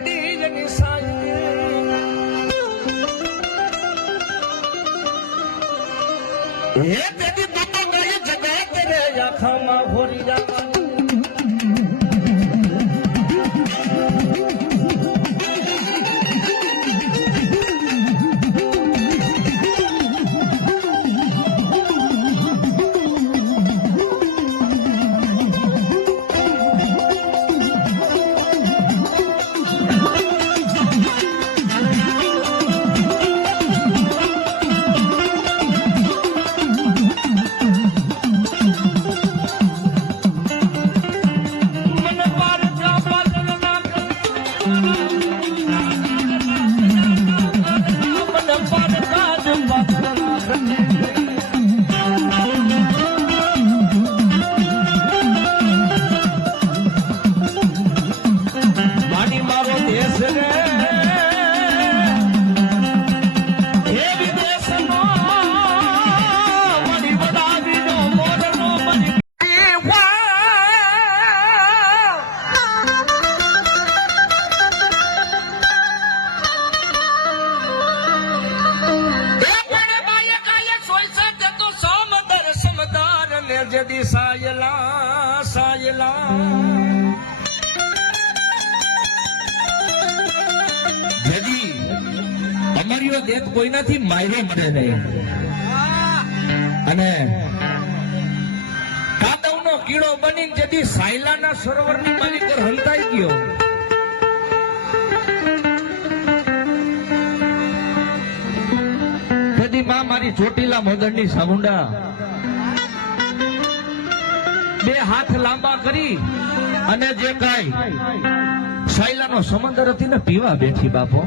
મેલડી જેની સાઈ હે તેદી દુતો ગઈ જગત રે આખામાં ભોરી જા જદી સાયલા સાયલા જદી અમારી દેત કોઈનાથી માયરે મળે નહીં અને કાદવનો કીડો બની જદી સાયલાના સરોવરની માલિક પર હલતાઈ ગયો જદી માં મારી ચોટીલા મોદણની સામુંડા બે હાથ લાંબા કરી અને જે કાઈ સાયલાનો સમંદર હતી ને પીવા બેઠી બાપો